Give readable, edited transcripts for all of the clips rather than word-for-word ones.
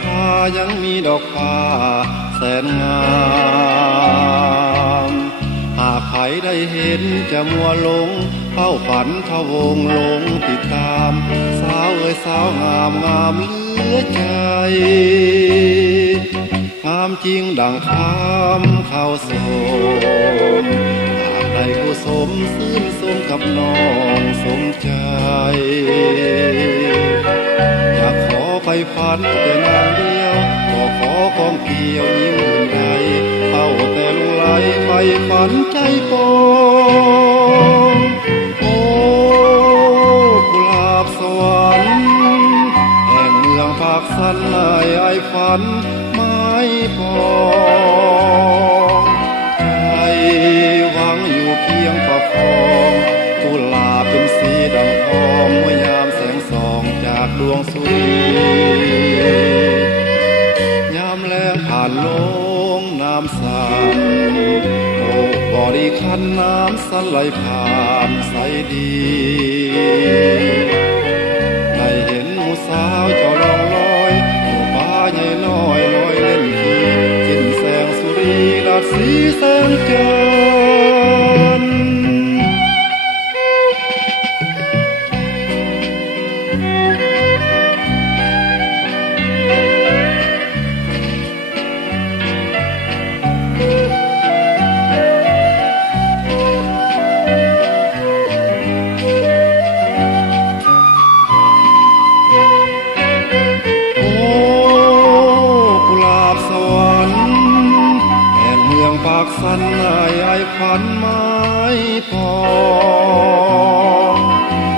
ภายังมีดอกฟ้าแสนงามหากใครได้เห็นจะมัวหลงเฝ้าฝันพะวงหลงติดตามสาวเอ๋ยสาวงามงามเหลือใจงามจริงดังคำข้าวโสมหากได้ผู้สมซื่นสมกับน้องสมใจอยากขอไปพันแต่นางเดียวก็ขอของเกี่ยวยิ่งอื่นใดเฝ้าแต่ลงไหลไปฝันใจปองโอ้กุหลาบสวรรค์แห่งเมืองปากสันนายไอฝันไม่พอใจหวังอยู่เคียงประคองกุหลาบเป็นสีดังทองเมื่อยามแสงส่องจากดวงสุรียามแลงผ่านลงน้ำสานโอ้บริคันน้ำสไหลผ่านใสดีได้เห็นหมูสาวเจ้าลองลอยหมูป่าใหญ่น้อยลอยเล่นทีกินแสงสุรีลาดสีแสงจันทร์ปากสันนายไอฝันไม้พอ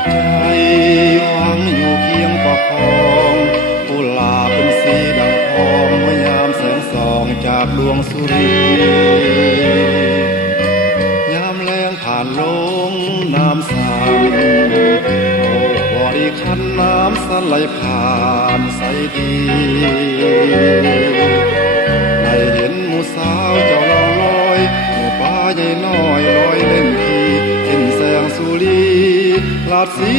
ใจหวังอยู่เคียงประคองกุหลาบเป็นสีดังทองเมื่อยามแสงส่องจากดวงสุรียามแลงผ่านลงน้ำสานโอ้บริคันน้ำสไหลผ่านใสดีได้เห็นหมูสาวเจ้าลองลอยหมูป่าใหญ่น้อยลอยเล่นทีเห็นแสงสุรีลาดสี